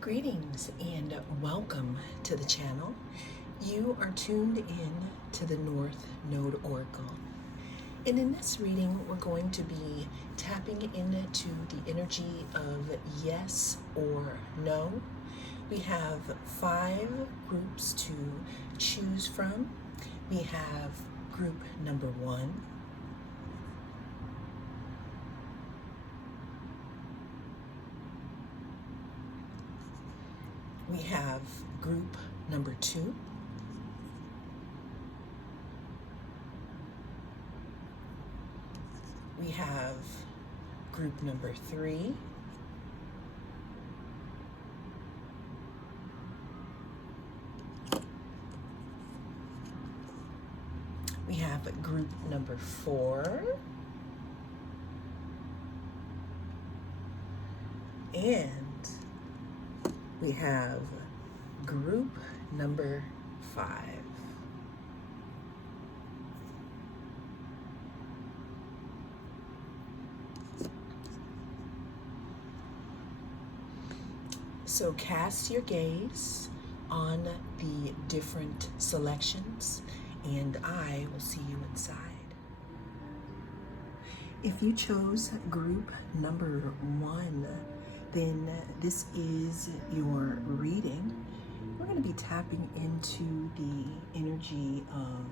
Greetings and welcome to the channel. You are tuned in to the North Node Oracle. And in this reading, we're going to be tapping into the energy of yes or no. We have 5 groups to choose from. We have group number 1. We have group number 2. We have group number 3. We have group number 4. And we have group number 5. So cast your gaze on the different selections, and I will see you inside. If you chose group number 1, then this is your reading. We're going to be tapping into the energy of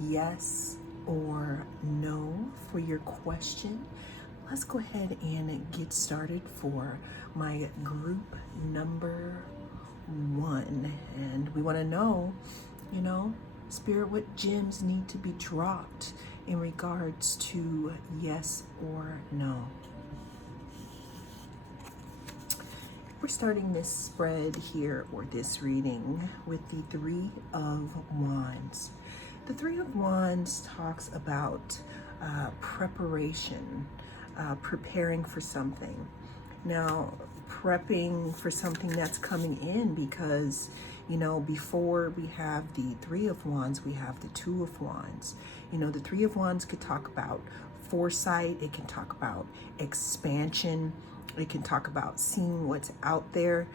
yes or no for your question. Let's go ahead and get started for my group number 1. And we want to know, Spirit, what gems need to be dropped in regards to yes or no. We're starting this spread here, or this reading, with the 3 of Wands. The 3 of Wands talks about preparation, preparing for something. Now, prepping for something that's coming in because, before we have the 3 of Wands, we have the 2 of Wands. The 3 of Wands could talk about foresight. It can talk about expansion. It can talk about seeing what's out there.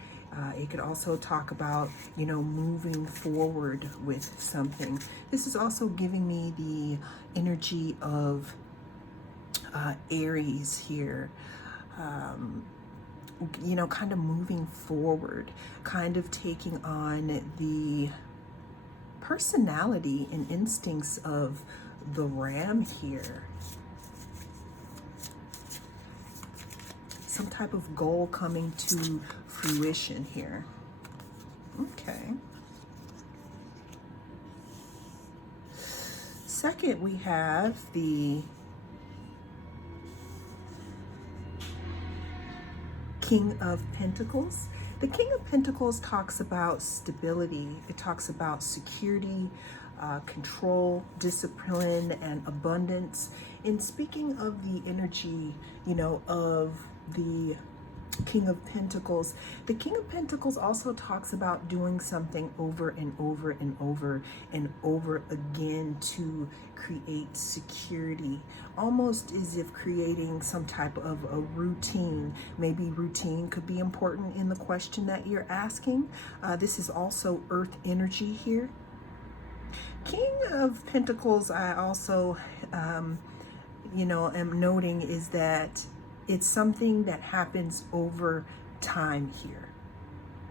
It could also talk about, moving forward with something. This is also giving me the energy of Aries here. Kind of moving forward, kind of taking on the personality and instincts of the Ram here. Some type of goal coming to fruition here. Okay. Second, we have the King of Pentacles. The King of Pentacles talks about stability. It talks about security, control, discipline, and abundance. In speaking of the energy, of the King of Pentacles, the King of Pentacles also talks about doing something over and over and over and over again to create security, almost as if creating some type of a routine. Maybe routine could be important in the question that you're asking. This is also earth energy here. King of Pentacles, I also, am noting is that it's something that happens over time here.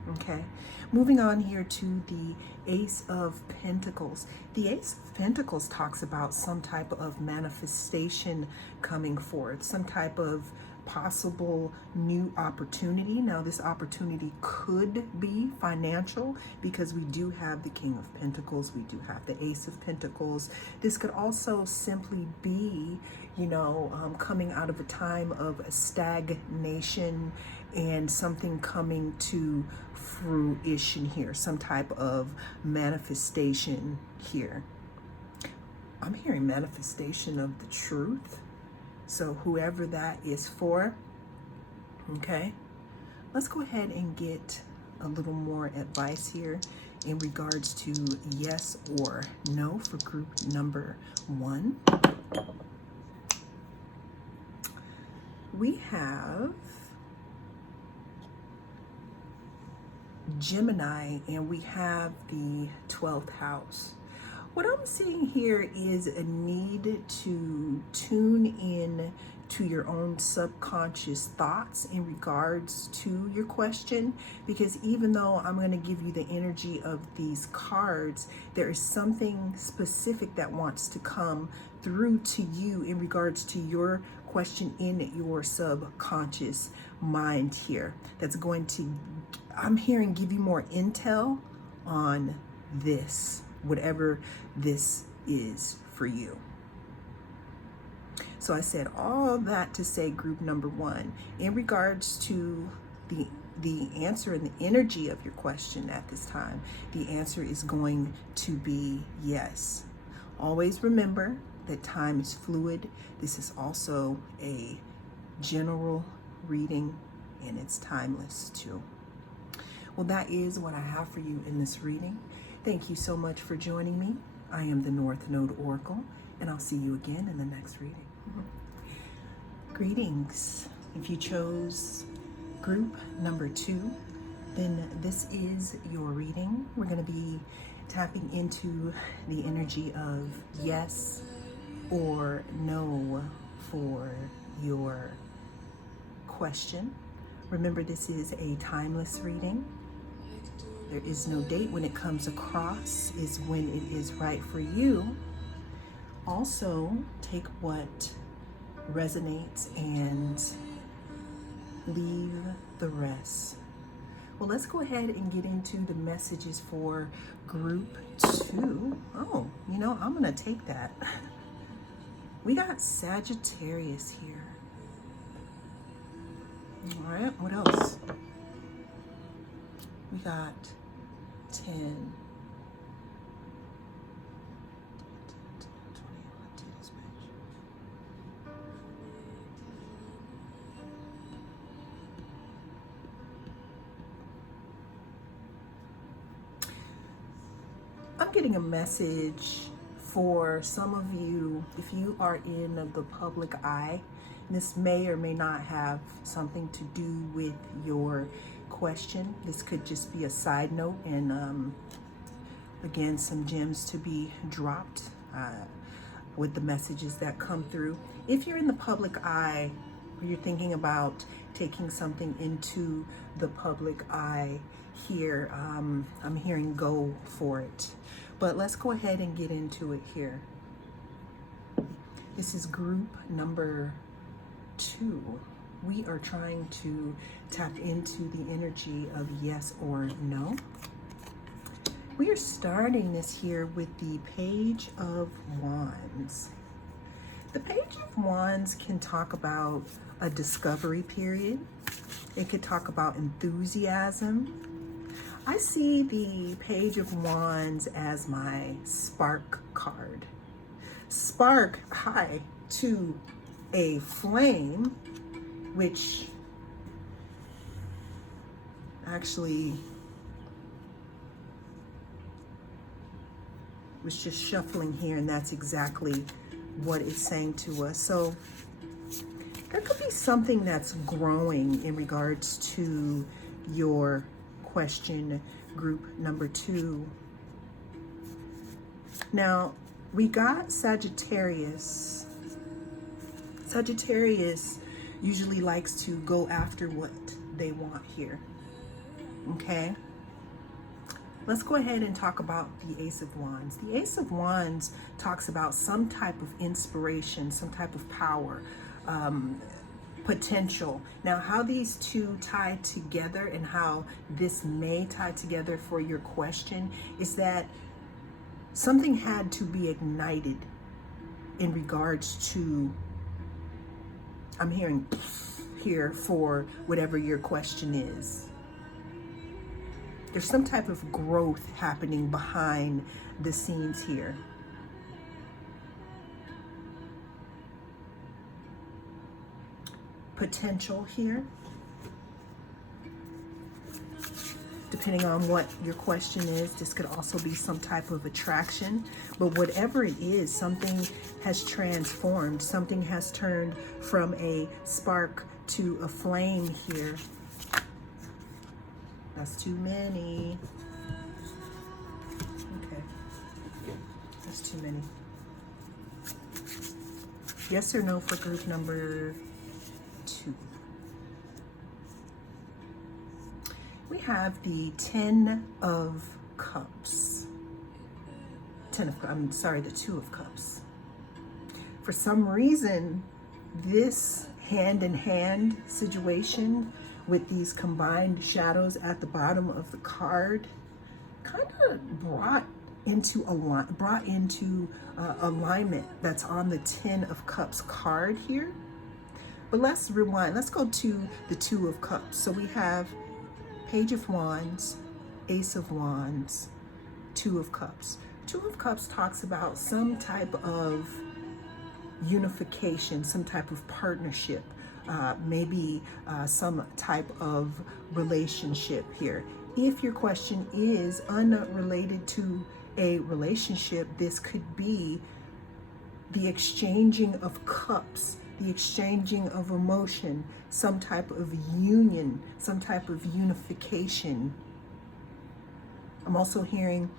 Okay, moving on here to the Ace of Pentacles. The Ace of Pentacles talks about some type of manifestation coming forth, some type of possible new opportunity. Now, this opportunity could be financial because we do have the King of Pentacles, we do have the Ace of Pentacles. This could also simply be, coming out of a time of stagnation and something coming to fruition here, some type of manifestation here. I'm hearing manifestation of the truth. So whoever that is for, okay, let's go ahead and get a little more advice here in regards to yes or no for group number 1. We have Gemini, and we have the 12th house. What I'm seeing here is a need to tune in to your own subconscious thoughts in regards to your question, because even though I'm going to give you the energy of these cards, there is something specific that wants to come through to you in regards to your question in your subconscious mind here. That's going to, I'm hearing, give you more intel on this, whatever this is for you. So I said all that to say, group number one, in regards to the answer and the energy of your question at this time, the answer is going to be yes. Always remember that time is fluid. This is also a general reading, and it's timeless too. Well, that is what I have for you in this reading. Thank you so much for joining me. I am the North Node Oracle, and I'll see you again in the next reading. Greetings. If you chose group number 2, then this is your reading. We're going to be tapping into the energy of yes or no for your question. Remember, this is a timeless reading. There is no date when it comes across, is when it is right for you. Also, take what resonates and leave the rest. Well, let's go ahead and get into the messages for group 2. Oh, you know, I'm going to take that. We got Sagittarius here. All right, what else? We got 10. I'm getting a message for some of you, if you are in the public eye. This may or may not have something to do with your question. This could just be a side note, and again, some gems to be dropped with the messages that come through. If you're in the public eye, or you're thinking about taking something into the public eye here, I'm hearing go for it. But let's go ahead and get into it here. This is group number 2. We are trying to tap into the energy of yes or no. We are starting this here with the Page of Wands. The Page of Wands can talk about a discovery period. It could talk about enthusiasm. I see the Page of Wands as my spark card. Spark high to a flame, which actually was just shuffling here, and that's exactly what it's saying to us. So there could be something that's growing in regards to your question, group number 2. Now, we got Sagittarius. Sagittarius usually likes to go after what they want here. Okay? Let's go ahead and talk about the Ace of Wands. The Ace of Wands talks about some type of inspiration, some type of power, potential. Now, how these two tie together and how this may tie together for your question is that something had to be ignited in regards to, I'm hearing here for whatever your question is. There's some type of growth happening behind the scenes here. Potential here. Depending on what your question is, this could also be some type of attraction. But whatever it is, something has transformed. Something has turned from a spark to a flame here. That's too many. Okay. That's too many. Yes or no for group number 2. We have the 10 of Cups. The 2 of Cups. For some reason, this hand-in-hand situation with these combined shadows at the bottom of the card kind of brought into alignment that's on the 10 of Cups card here. But let's rewind. Let's go to the 2 of Cups. So we have Page of Wands, Ace of Wands, 2 of Cups. 2 of Cups talks about some type of unification, some type of partnership, maybe some type of relationship here. If your question is unrelated to a relationship, this could be the exchanging of cups, the exchanging of emotion, some type of union, some type of unification. I'm also hearing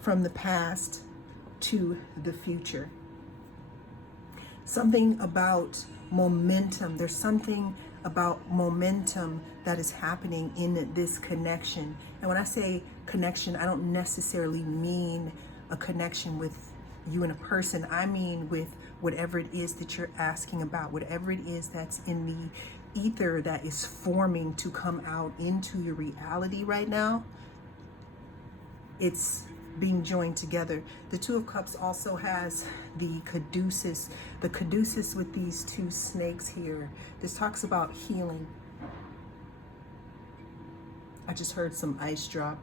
from the past to the future. Something about momentum. There's something about momentum that is happening in this connection. And when I say connection, I don't necessarily mean a connection with you and a person. I mean with whatever it is that you're asking about, whatever it is that's in the ether that is forming to come out into your reality right now. It's being joined together. The 2 of Cups also has the caduceus. The caduceus with these 2 snakes here. This talks about healing. I just heard some ice drop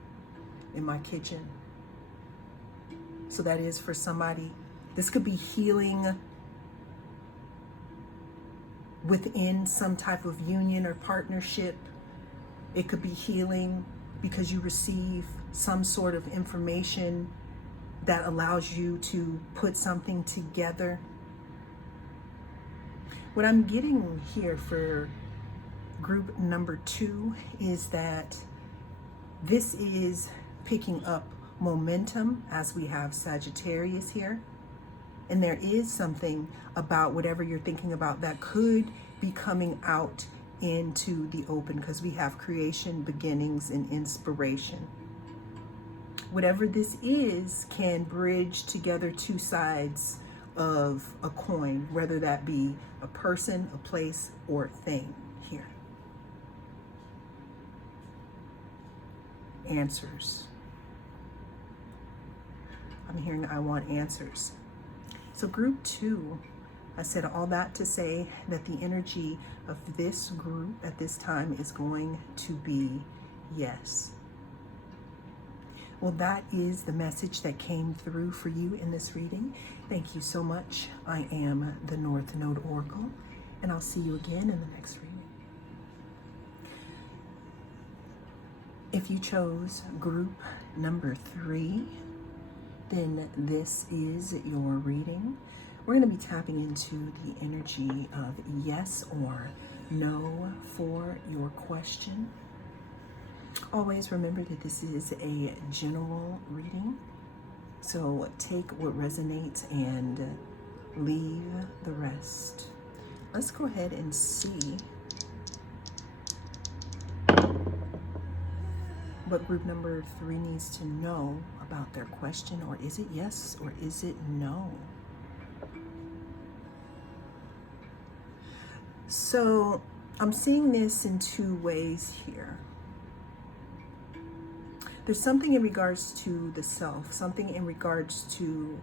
in my kitchen. So that is for somebody. This could be healing within some type of union or partnership. It could be healing because you receive some sort of information that allows you to put something together. What I'm getting here for group number 2 is that this is picking up momentum as we have Sagittarius here. And there is something about whatever you're thinking about that could be coming out into the open, because we have creation, beginnings, and inspiration. Whatever this is can bridge together 2 sides of a coin, whether that be a person, a place, or thing here. Answers. I'm hearing I want answers. So group 2, I said all that to say that the energy of this group at this time is going to be yes. Well, that is the message that came through for you in this reading. Thank you so much. I am the North Node Oracle, and I'll see you again in the next reading. If you chose group number 3, then this is your reading. We're going to be tapping into the energy of yes or no for your question. Always remember that this is a general reading, so take what resonates and leave the rest. Let's go ahead and see what group number 3 needs to know about their question. Or is it yes or is it no? So I'm seeing this in 2 ways here. There's something in regards to the self, something in regards to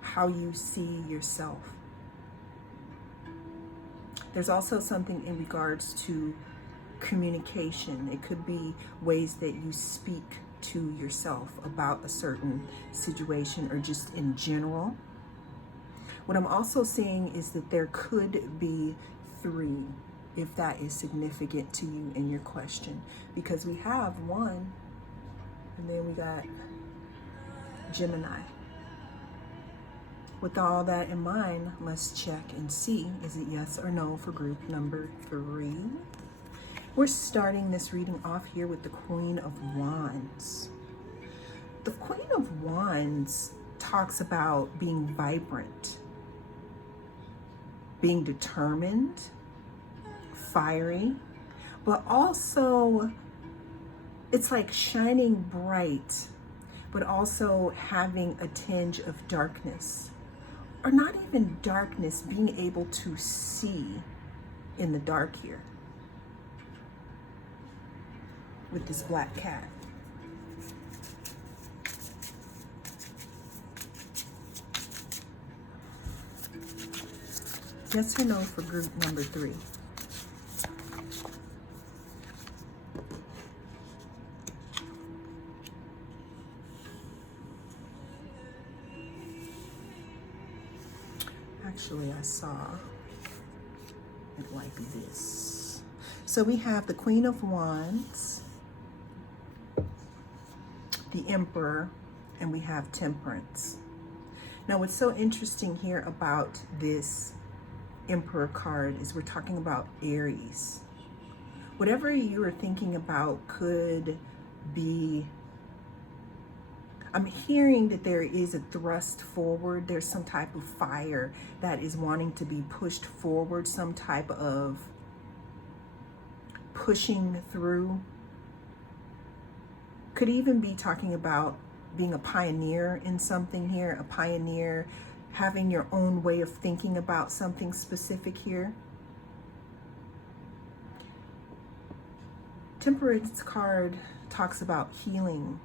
how you see yourself. There's also something in regards to communication. It could be ways that you speak to yourself about a certain situation or just in general. What I'm also seeing is that there could be 3, if that is significant to you in your question, because we have 1 and then we got Gemini. With all that in mind, let's check and see, is it yes or no for group number 3? We're starting this reading off here with the Queen of Wands. The Queen of Wands talks about being vibrant, being determined, fiery, but also it's like shining bright, but also having a tinge of darkness, or not even darkness, being able to see in the dark here with this black cat. Yes or no for group number 3? Actually, I saw it like this. So we have the Queen of Wands, the Emperor, and we have Temperance. Now, what's so interesting here about this Emperor card is we're talking about Aries. Whatever you are thinking about could be, I'm hearing that there is a thrust forward. There's some type of fire that is wanting to be pushed forward, some type of pushing through. Could even be talking about being a pioneer in something here, a pioneer, having your own way of thinking about something specific here. Temperance card talks about healing,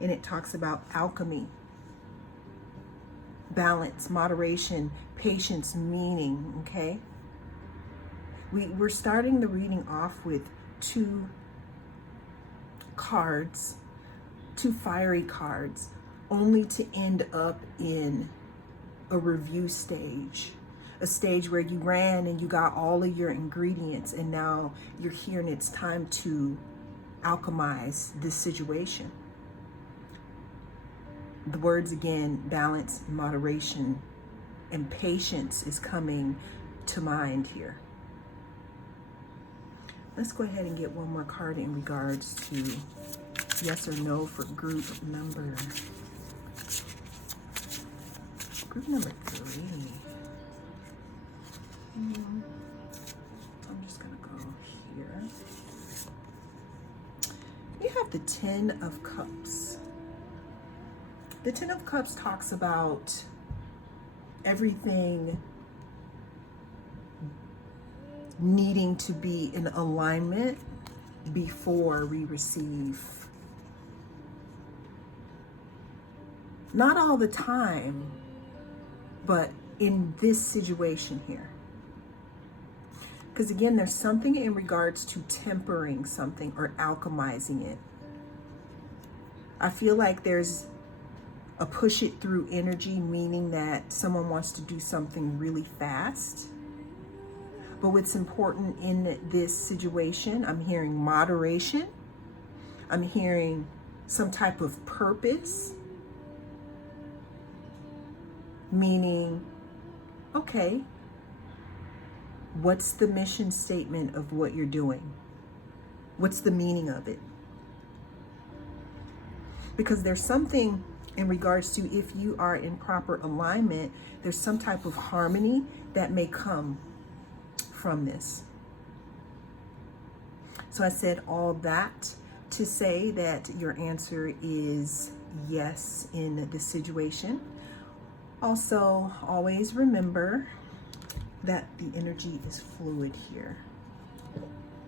and it talks about alchemy, balance, moderation, patience, meaning, okay? We're starting the reading off with 2 cards, 2 fiery cards, only to end up in a review stage, a stage where you ran and you got all of your ingredients, and now you're here and it's time to alchemize this situation. The words again, balance, moderation, and patience is coming to mind here. Let's go ahead and get one more card in regards to yes or no for group number 3. I'm just gonna go here. You have the 10 of Cups. The 10 of Cups talks about everything needing to be in alignment before we receive. Not all the time, but in this situation here. Because again, there's something in regards to tempering something or alchemizing it. I feel like there's a push it through energy, meaning that someone wants to do something really fast. But what's important in this situation, I'm hearing moderation. I'm hearing some type of purpose. Meaning, okay, what's the mission statement of what you're doing? What's the meaning of it? Because there's something in regards to if you are in proper alignment, there's some type of harmony that may come from this. So I said all that to say that your answer is yes in this situation. Also, always remember that the energy is fluid here.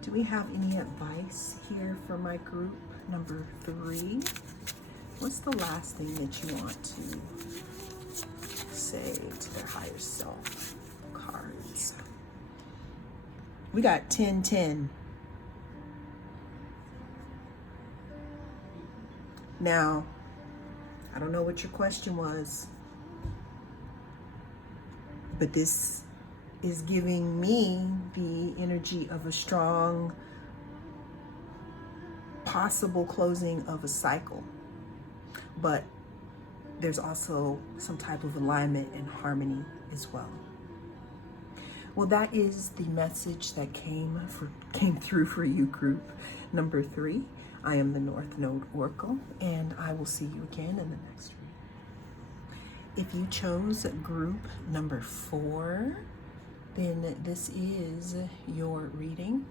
Do we have any advice here for my group number 3? What's the last thing that you want to say to their higher self? Cards. We got 10-10. Now, I don't know what your question was, but this is giving me the energy of a strong possible closing of a cycle. But there's also some type of alignment and harmony as well. Well, that is the message that came through for you, group number 3. I am the North Node Oracle, and I will see you again in the next reading. If you chose group number 4, then this is your reading.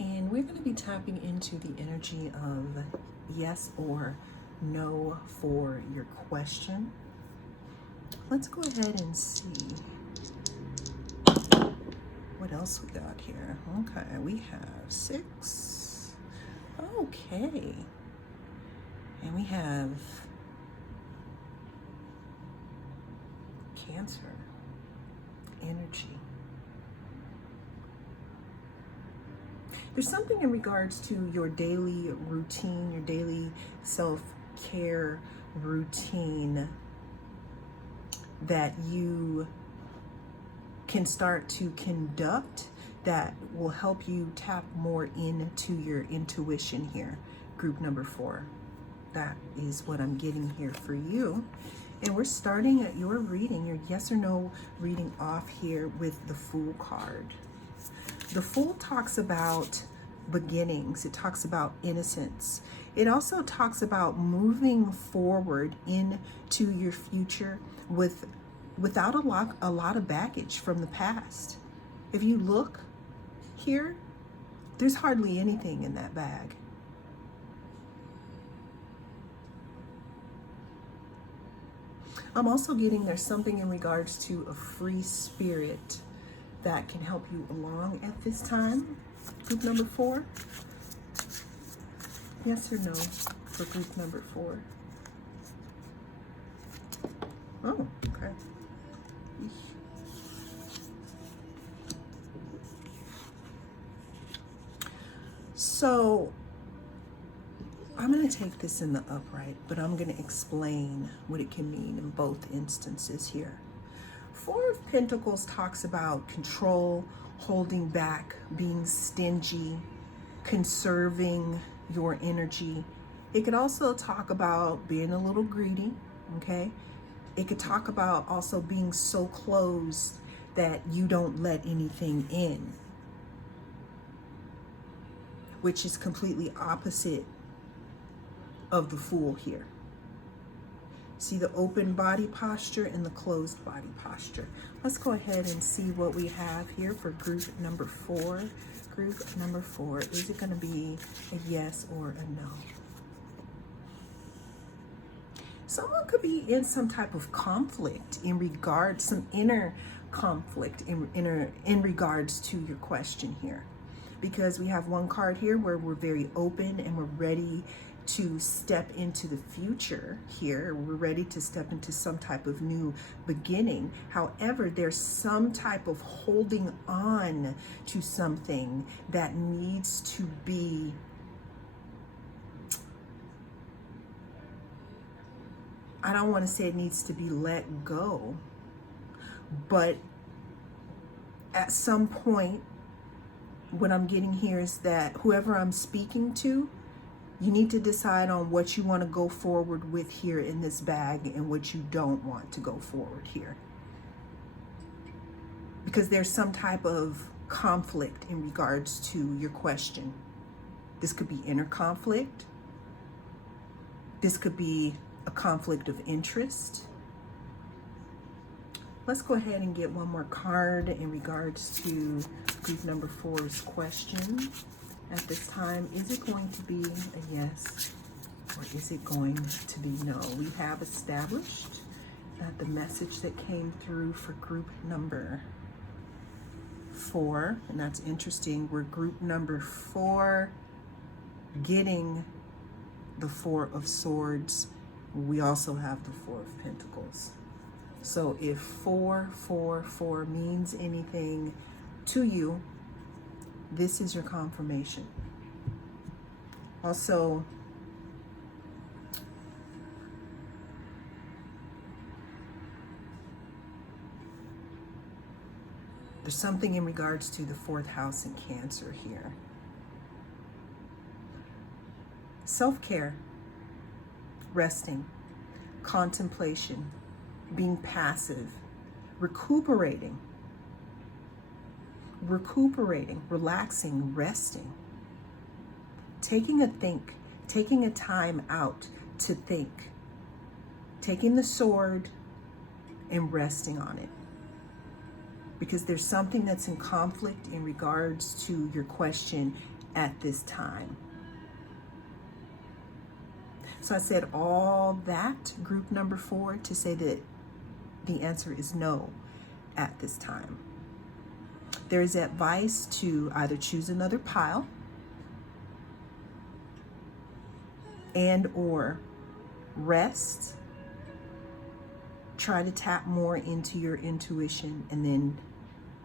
And we're going to be tapping into the energy of yes or no for your question. Let's go ahead and see what else we got here. Okay, we have 6. Okay. And we have Cancer energy. There's something in regards to your daily routine, your daily self-care routine that you can start to conduct that will help you tap more into your intuition here, group number 4. That is what I'm getting here for you. And we're starting at your reading, your yes or no reading off here with the Fool card. The Fool talks about beginnings. It talks about innocence. It also talks about moving forward into your future without a lot of baggage from the past. If you look here, there's hardly anything in that bag. I'm also getting there's something in regards to a free spirit that can help you along at this time. Group number 4. Yes or no for group number 4? Oh, okay. So I'm going to take this in the upright, but I'm going to explain what it can mean in both instances here. 4 of Pentacles talks about control, holding back, being stingy, conserving your energy. It could also talk about being a little greedy, okay? It could talk about also being so closed that you don't let anything in, which is completely opposite of the Fool here. See the open body posture and the closed body posture. Let's go ahead and see what we have here for group number 4. Group number 4, is it going to be a yes or a no? Someone could be in some type of conflict in regards, some inner conflict in regards to your question here. Because we have one card here where we're very open and we're ready to step into the future here. We're ready to step into some type of new beginning. However, there's some type of holding on to something that needs to be I don't want to say it needs to be let go, but at some point, what I'm getting here is that whoever I'm speaking to, you need to decide on what you want to go forward with here in this bag and what you don't want to go forward here. Because there's some type of conflict in regards to your question. This could be inner conflict. This could be a conflict of interest. Let's go ahead and get one more card in regards to group number 4's question. At this time, is it going to be a yes or is it going to be no? We have established that the message that came through for group number 4, and that's interesting, we're group number 4 getting the 4 of Swords. We also have the 4 of Pentacles. So if 444 means anything to you, this is your confirmation. Also, there's something in regards to the 4th house in Cancer here. Self-care, resting, contemplation, being passive, recuperating. recuperating, relaxing, resting, taking a time out to think, taking the sword and resting on it. Because there's something that's in conflict in regards to your question at this time. So I said all that, group number 4, to say that the answer is no at this time. There is advice to either choose another pile and or rest, try to tap more into your intuition, and then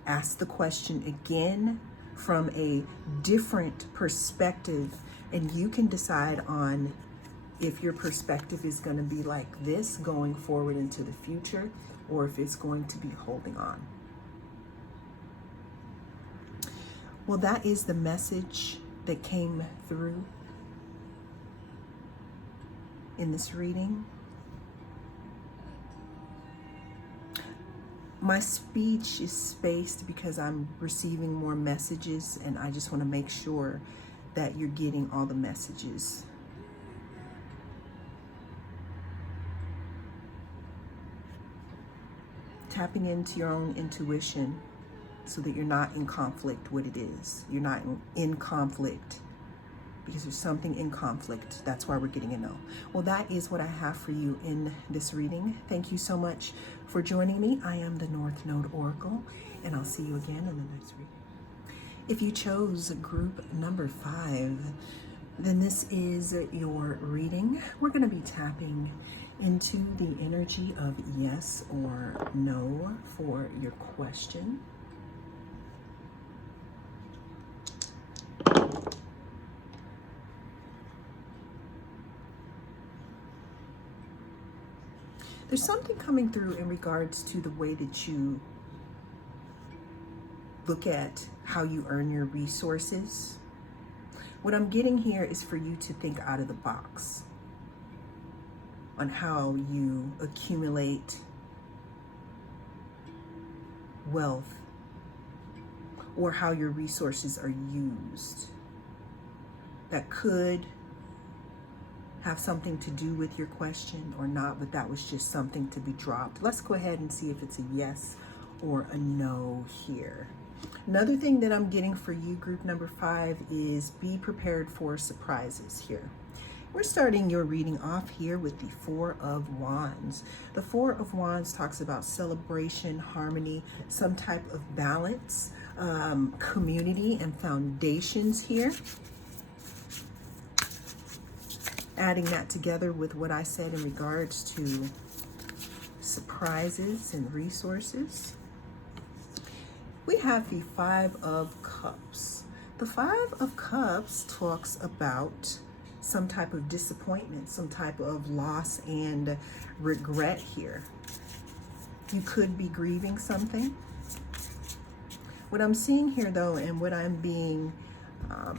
ask the question again from a different perspective, and you can decide on if your perspective is going to be like this going forward into the future, or if it's going to be holding on. Well, that is the message that came through in this reading. My speech is spaced because I'm receiving more messages, and I just want to make sure that you're getting all the messages. Tapping into your own intuition so that you're not in conflict with it is. You're not in conflict because there's something in conflict. That's why we're getting a no. Well, that is what I have for you in this reading. Thank you so much for joining me. I am the North Node Oracle, and I'll see you again in the next reading. If you chose group number 5, then this is your reading. We're going to be tapping into the energy of yes or no for your question. There's something coming through in regards to the way that you look at how you earn your resources. What I'm getting here is for you to think out of the box on how you accumulate wealth or how your resources are used. That could have something to do with your question or not, but that was just something to be dropped. Let's go ahead and see if it's a yes or a no here. Another thing that I'm getting for you, group number 5, is be prepared for surprises here. We're starting your reading off here with the 4 of Wands. The 4 of Wands talks about celebration, harmony, some type of balance, community, and foundations here. Adding that together with what I said in regards to surprises and resources. We have the 5 of Cups. The 5 of Cups talks about some type of disappointment, some type of loss and regret here. You could be grieving something. What I'm seeing here though, and what I'm being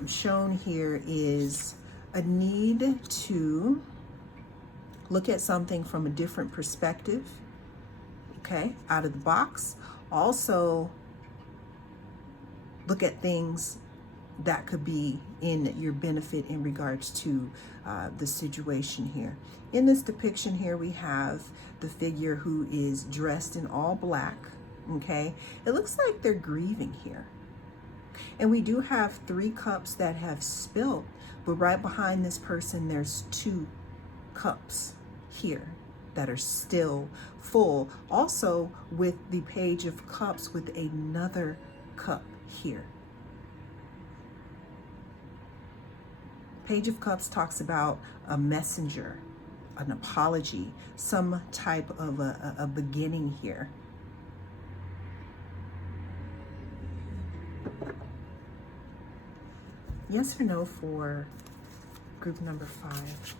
shown here, is a need to look at something from a different perspective, okay, out of the box. Also, look at things that could be in your benefit in regards to the situation here. In this depiction here, we have the figure who is dressed in all black, okay? It looks like they're grieving here. And we do have 3 cups that have spilt, but right behind this person, there's 2 cups here that are still full. Also with the Page of Cups with another cup here. Page of Cups talks about a messenger, an apology, some type of a beginning here. Yes or no for group number 5?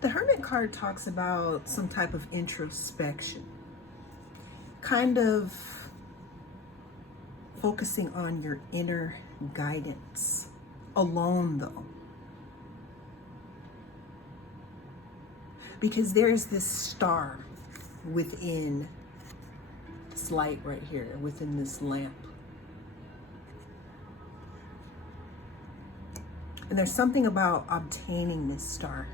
The Hermit card talks about some type of introspection, kind of focusing on your inner guidance. Alone though. Because there's this star within this light right here, within this lamp. And there's something about obtaining this star.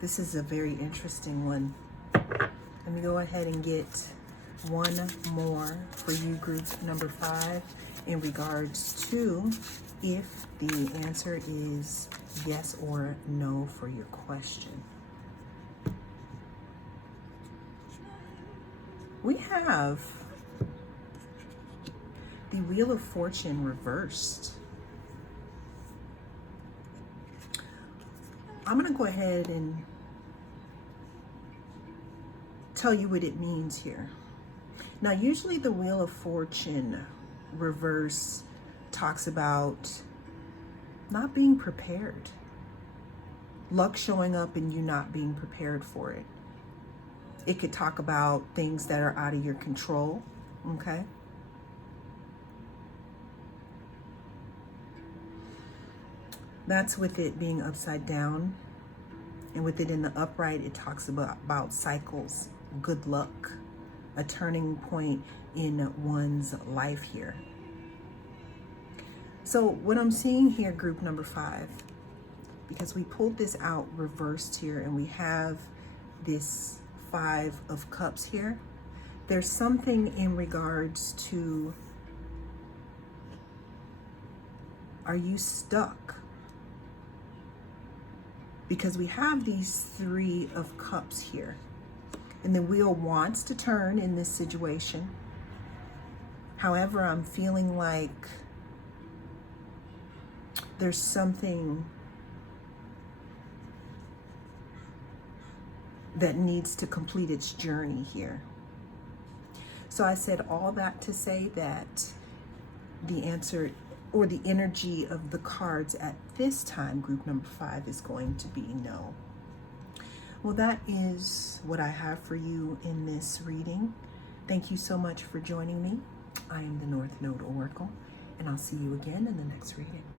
This is a very interesting one. Let me go ahead and get one more for you, group number 5, in regards to if the answer is yes or no for your question. We have the Wheel of Fortune reversed. I'm going to go ahead and tell you what it means here. Now, usually the Wheel of Fortune reverse talks about not being prepared. Luck showing up and you not being prepared for it. It could talk about things that are out of your control, okay? That's with it being upside down. And with it in the upright, it talks about cycles, good luck, a turning point in one's life here. So what I'm seeing here, group number 5, because we pulled this out reversed here and we have this 5 of Cups here, there's something in regards to, are you stuck? Because we have these 3 of Cups here. And the wheel wants to turn in this situation. However, I'm feeling like there's something that needs to complete its journey here. So I said all that to say that the answer or the energy of the cards at this time, group number 5, is going to be no. Well, that is what I have for you in this reading. Thank you so much for joining me. I am the North Node Oracle, and I'll see you again in the next reading.